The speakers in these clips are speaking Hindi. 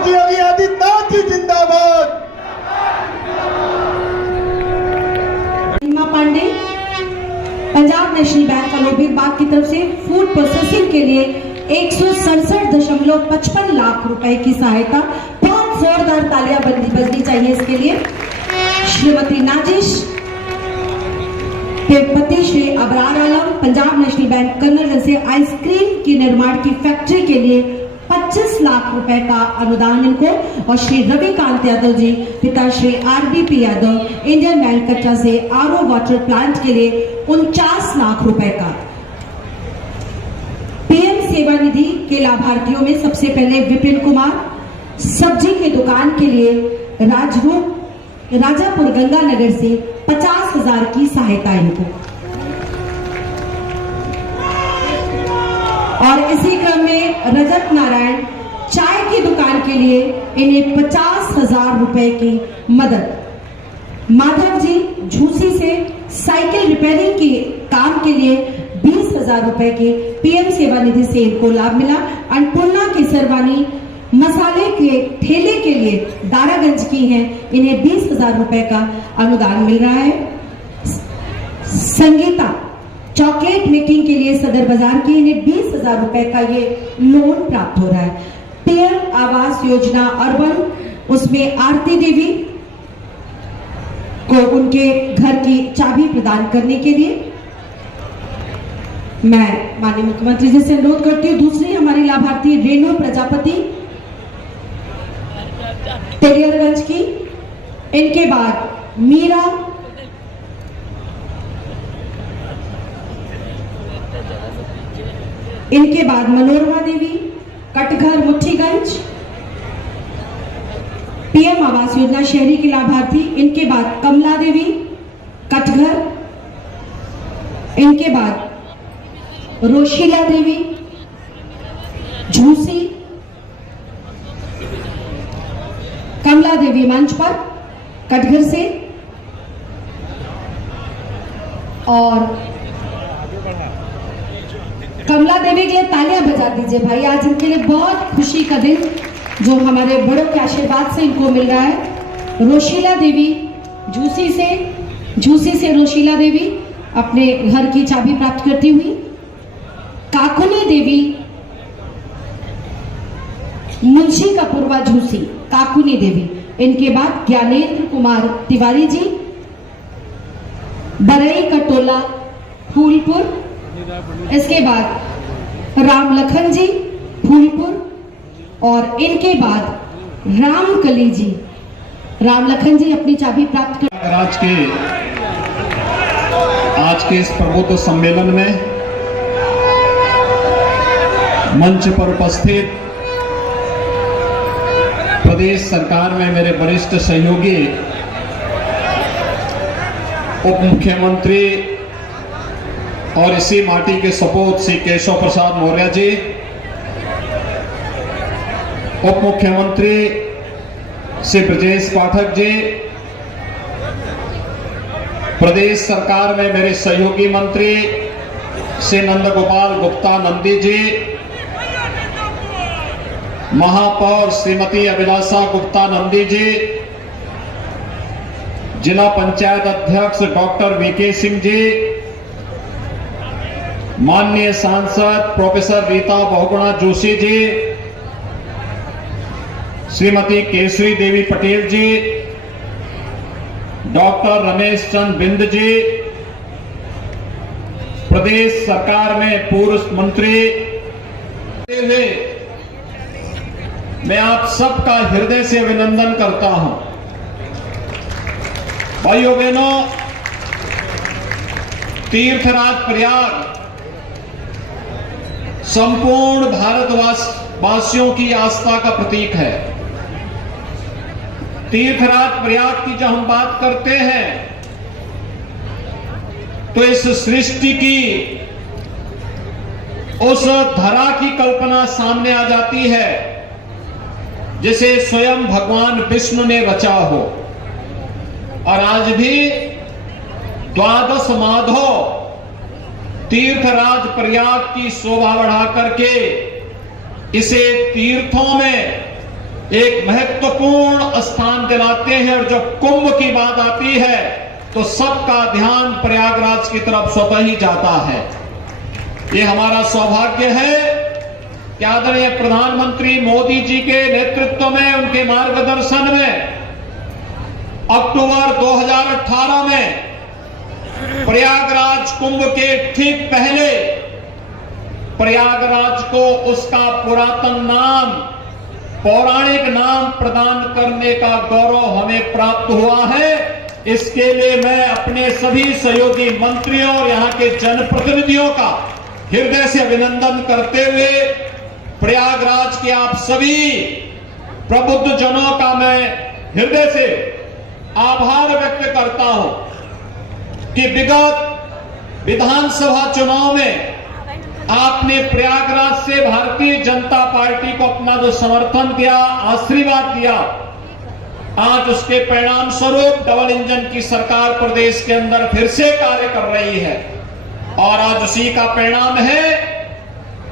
मुख्यमंत्री योगी आदित्यनाथ जी जिंदाबाद। पांडे, पंजाब नेशनल बैंक अलोबिक बाग की तरफ से फूड प्रोसेसिंग के लिए 167.55 लाख रुपए की सहायता। बहुत जोरदार तालियां बजनी चाहिए इसके लिए। श्रीमती नाजिश के पति श्री अबरार आलम, पंजाब नेशनल बैंक कर्नल से आइसक्रीम की निर्माण की फैक्ट्री के लिए 25 लाख रुपए का अनुदान इनको। और श्री रविकांत यादव जी, पिता Shri RDP Yadav, Indian bank Katra से RO वाटर प्लांट के लिए 49 लाख रुपए का। PM सेवा निधि के लाभार्थियों में सबसे पहले विपिन कुमार, सब्जी की दुकान के लिए राजापुर गंगानगर से 50,000 की सहायता इनको। और इसी क्रम में रजत नारायण चाय की दुकान के लिए इन्हें 50,000 रुपए की मदद। माधव जी झूसी से साइकिल रिपेयरिंग के काम के लिए 20,000 रुपए के PM सेवा निधि से इनको लाभ मिला। अन्नपूर्णा की सरवानी मसाले के ठेले के लिए दारागंज की हैं, इन्हें 20,000 रुपए का अनुदान मिल रहा है। संगीता चॉकलेट मेकिंग के लिए सदर बाजार की, इन्हें 20,000 रुपए का ये लोन प्राप्त हो रहा है। PM आवास योजना अर्बन, उसमें आरती देवी को उनके घर की चाबी प्रदान करने के लिए मैं माननीय मुख्यमंत्री जी से अनुरोध करती हूँ। दूसरी हमारी लाभार्थी रेणु प्रजापति तेलियरगंज की, इनके बाद मीरा, इनके बाद मनोरमा देवी कटघर मुठ्ठीगंज, PM आवास योजना शहरी की लाभार्थी। इनके बाद कमला देवी कटघर, इनके बाद रोशीला देवी झूसी, कमला देवी मंच पर कटघर से, और कमला देवी के लिए तालियां बजा दीजिए भाई। आज इनके लिए बहुत खुशी का दिन जो हमारे बड़ों के आशीर्वाद से इनको मिल रहा है। रोशीला देवी झूसी से रोशीला देवी अपने घर की चाबी प्राप्त करती हुई। काकुनी देवी मुंशी कपूरवा झूसी, काकुनी देवी, इनके बाद ज्ञानेंद्र कुमार तिवारी जी बरई कटोला फूलपुर, इसके बाद राम लखन जी फूलपुर, और इनके बाद रामकली जी, राम लखन जी अपनी चाबी प्राप्त कर। आज के इस प्रबुद्ध सम्मेलन में मंच पर उपस्थित प्रदेश सरकार में मेरे वरिष्ठ सहयोगी उप मुख्यमंत्री और इसी माटी के सपूत श्री केशव प्रसाद मौर्य जी, उप मुख्यमंत्री श्री ब्रजेश पाठक जी, प्रदेश सरकार में मेरे सहयोगी मंत्री श्री नंदगोपाल गुप्ता नंदी जी, महापौर श्रीमती अभिलाषा गुप्ता नंदी जी, जिला पंचायत अध्यक्ष डॉक्टर VK सिंह जी, माननीय सांसद प्रोफेसर रीता बहुगुणा जोशी जी, श्रीमती केसरी देवी पटेल जी, डॉक्टर रमेश चंद्र बिंद जी, प्रदेश सरकार में पूर्व मंत्री, मैं आप सबका हृदय से अभिनंदन करता हूं। भाइयों बहनों, तीर्थराज प्रयाग संपूर्ण भारतवासियों की आस्था का प्रतीक है। तीर्थराज प्रयाग की जब हम बात करते हैं तो इस सृष्टि की उस धरा की कल्पना सामने आ जाती है जिसे स्वयं भगवान विष्णु ने रचा हो। और आज भी द्वादश माधव तीर्थराज प्रयाग की शोभा बढ़ा करके इसे तीर्थों में एक महत्वपूर्ण स्थान दिलाते हैं। और जब कुंभ की बात आती है तो सबका ध्यान प्रयागराज की तरफ स्वतः ही जाता है। ये हमारा सौभाग्य है कि आदरणीय प्रधानमंत्री मोदी जी के नेतृत्व में, उनके मार्गदर्शन में अक्टूबर 2018 में प्रयागराज कुंभ के ठीक पहले प्रयागराज को उसका पुरातन नाम, पौराणिक नाम प्रदान करने का गौरव हमें प्राप्त हुआ है। इसके लिए मैं अपने सभी सहयोगी मंत्रियों और यहां के जनप्रतिनिधियों का हृदय से अभिनंदन करते हुए प्रयागराज के आप सभी प्रबुद्ध जनों का मैं हृदय से आभार व्यक्त करता हूं कि विगत विधानसभा चुनाव में आपने प्रयागराज से भारतीय जनता पार्टी को अपना जो समर्थन दिया, आशीर्वाद दिया, आज उसके परिणाम स्वरूप डबल इंजन की सरकार प्रदेश के अंदर फिर से कार्य कर रही है। और आज उसी का परिणाम है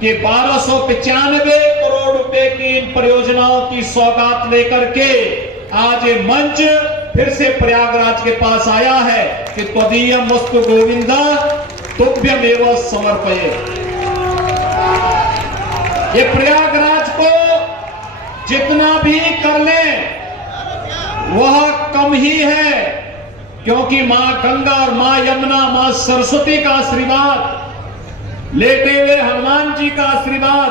कि 1295 करोड़ रुपए की इन परियोजनाओं की सौगात लेकर के आज ये मंच फिर से प्रयागराज के पास आया है कि त्वदीयमस्तु गोविंदा तुभ्यमेव समर्पये। ये प्रयागराज को जितना भी कर लें वह कम ही है, क्योंकि मां गंगा और मां यमुना, मां सरस्वती का आशीर्वाद, लेटे हुए हनुमान जी का आशीर्वाद,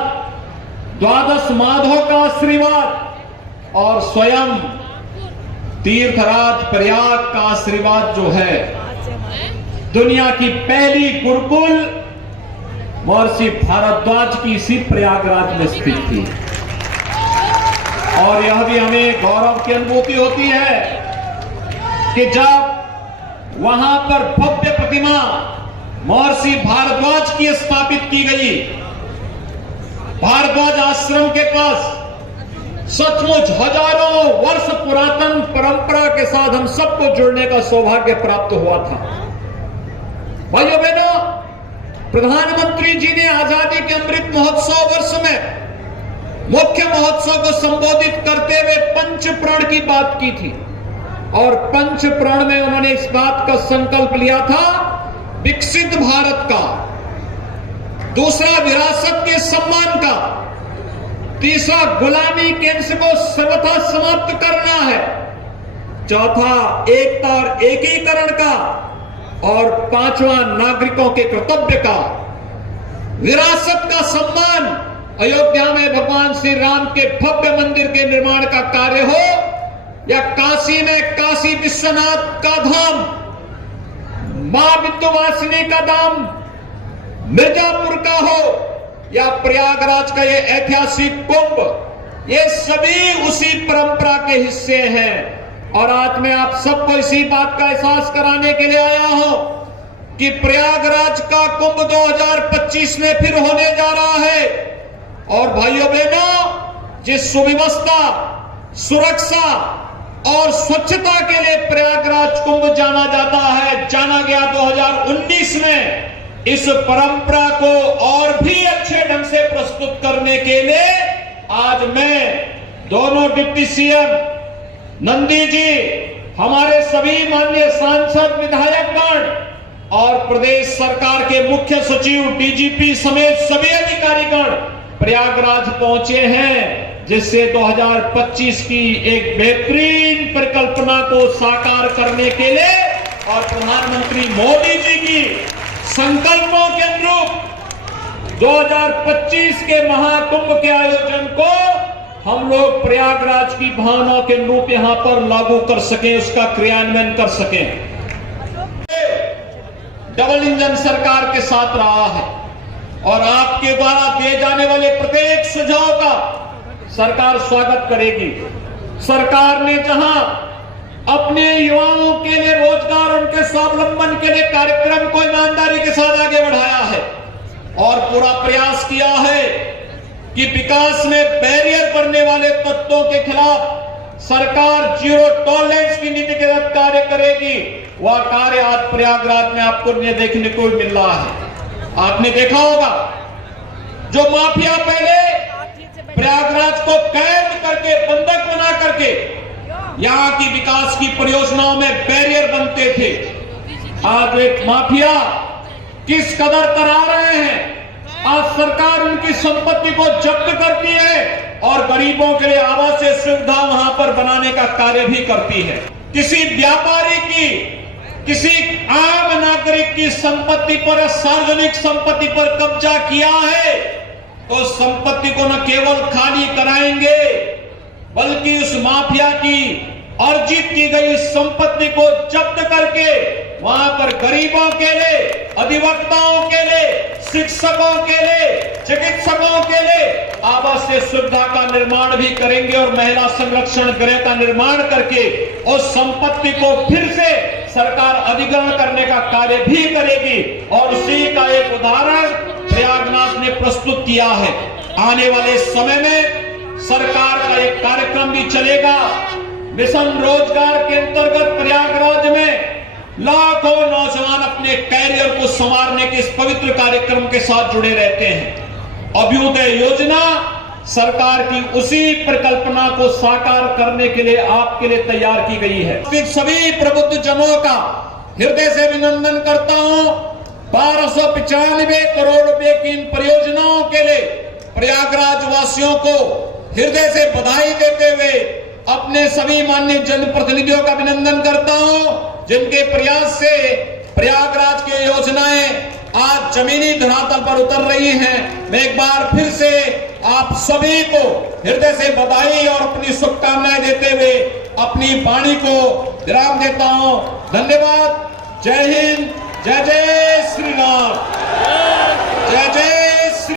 द्वादश माधव का आशीर्वाद और स्वयं तीर्थराज प्रयाग का आशीर्वाद जो है, दुनिया की पहली गुरुकुल महर्षि भारद्वाज की इसी प्रयागराज में स्थित थी। और यह भी हमें गौरव की अनुभूति होती है कि जब वहां पर भव्य प्रतिमा महर्षि भारद्वाज की स्थापित की गई, भारद्वाज आश्रम के पास सचमुच हजारों वर्ष पुरातन परंपरा के साथ हम सबको जुड़ने का सौभाग्य प्राप्त हुआ था। भाइयों बहनों, प्रधानमंत्री जी ने आजादी के अमृत महोत्सव वर्ष में मुख्य महोत्सव को संबोधित करते हुए पंच प्रण की बात की थी। और पंच प्रण में उन्होंने इस बात का संकल्प लिया था, विकसित भारत का, दूसरा विरासत के सम्मान का, तीसरा गुलामी के अंश को सर्वथा समाप्त करना है, चौथा एकता और एकीकरण का, और पांचवा नागरिकों के कर्तव्य का। विरासत का सम्मान अयोध्या में भगवान श्री राम के भव्य मंदिर के निर्माण का कार्य हो, या काशी में काशी विश्वनाथ का धाम, मां विंध्यवासिनी का धाम मिर्जापुर का हो, या प्रयागराज का ये ऐतिहासिक कुंभ, ये सभी उसी परंपरा के हिस्से हैं। और आज मैं आप सबको इसी बात का एहसास कराने के लिए आया हूं कि प्रयागराज का कुंभ 2025 में फिर होने जा रहा है। और भाइयों बहनों, जिस सुव्यवस्था, सुरक्षा और स्वच्छता के लिए प्रयागराज कुंभ जाना जाता है, जाना गया 2019 में, इस परंपरा को और भी अच्छे ढंग से प्रस्तुत करने के लिए आज मैं दोनों डिप्टी सीएम नंदी जी, हमारे सभी माननीय सांसद, विधायकगण और प्रदेश सरकार के मुख्य सचिव, डीजीपी समेत सभी अधिकारीगण प्रयागराज पहुंचे हैं, जिससे 2025 की एक बेहतरीन परिकल्पना को साकार करने के लिए और प्रधानमंत्री मोदी जी की संकल्पों के अनुरूप 2025 के महाकुंभ के आयोजन को हम लोग प्रयागराज की भावनाओं के अनुरूप यहां पर लागू कर सकें, उसका क्रियान्वयन कर सकें। डबल इंजन सरकार के साथ रहा है और आपके द्वारा दिए जाने वाले प्रत्येक सुझाव का सरकार स्वागत करेगी। सरकार ने जहां अपने युवाओं के लिए रोजगार, उनके स्वावलंबन के लिए कार्यक्रम को ईमानदारी के साथ आगे बढ़ाया है और पूरा प्रयास किया है कि विकास में बैरियर बनने वाले तत्वों के खिलाफ सरकार जीरो टॉलरेंस की नीति के तहत कार्य करेगी। वह कार्य आज प्रयागराज में आपको देखने को मिल रहा है। आपने देखा होगा, जो माफिया पहले प्रयागराज को कैद करके, बंधक करके यहां की विकास की परियोजनाओं में बैरियर बनते थे, आज एक माफिया किस कदर करा रहे हैं। आज सरकार उनकी संपत्ति को जब्त करती है और गरीबों के लिए आवासीय सुविधा वहां पर बनाने का कार्य भी करती है। किसी व्यापारी की, किसी आम नागरिक की संपत्ति पर, सार्वजनिक संपत्ति पर कब्जा किया है तो संपत्ति को न केवल खाली कराएंगे बल्कि उस माफिया की अर्जित की गई संपत्ति को जब्त करके वहां पर गरीबों के लिए, अधिवक्ताओं के लिए, शिक्षकों के लिए, चिकित्सकों के लिए आवासीय सुविधा का निर्माण भी करेंगे और महिला संरक्षण गृह का निर्माण करके उस संपत्ति को फिर से सरकार अधिग्रहण करने का कार्य भी करेगी। और उसी का एक उदाहरण प्रयागराज ने प्रस्तुत किया है। आने वाले समय में सरकार का एक कार्यक्रम भी चलेगा। मिशन रोजगार के अंतर्गत प्रयागराज में लाखों नौजवान अपने कैरियर को संवारने के इस पवित्र कार्यक्रम के साथ जुड़े रहते हैं। अभ्युदय योजना सरकार की उसी परिकल्पना को साकार करने के लिए आपके लिए तैयार की गई है। सभी प्रबुद्ध जनों का हृदय से अभिनंदन करता हूं। 1295 करोड़ रुपए की इन परियोजनाओं के लिए प्रयागराज वासियों को हृदय से बधाई देते हुए अपने सभी माननीय जनप्रतिनिधियों का अभिनंदन करता हूं, जिनके प्रयास से प्रयागराज की योजनाएं आज जमीनी धरातल पर उतर रही हैं। मैं एक बार फिर से आप सभी को हृदय से बधाई और अपनी शुभकामनाएं देते हुए अपनी वाणी को विराम देता हूं। धन्यवाद। जय हिंद, जय जय श्री राम, जय जय